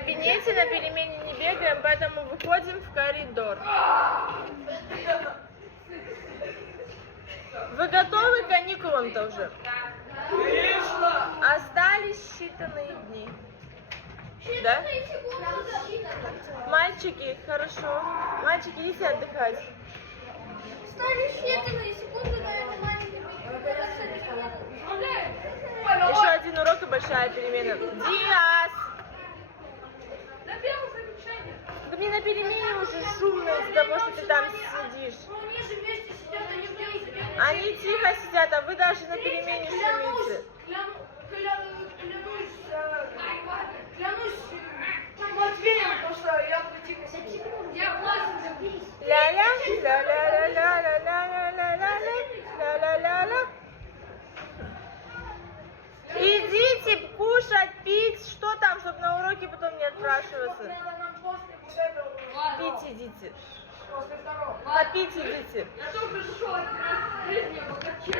кабинете на перемене не бегаем, поэтому выходим в коридор. Вы готовы к каникулам-то уже? Остались считанные дни. Да? Мальчики, хорошо. Мальчики, идите отдыхать. Остались считанные секунды, наверное, маленький. Еще один урок и большая перемена. Диас! Да мне на перемене уже шумно из-за того, что ты там сидишь. Они тихо сидят, а вы даже на перемене шумите. Клянусь Матвеем, потому что я тихо сидел. Я влазил. Ля-ля, ля-ля-ля-ля-ля-ля-ля-ля-ля-ля-ля-ля-ля. Идите кушать, пить, что там, чтобы на уроке потом не отпрашиваться. Пить идите. Попить идите. Я только шел,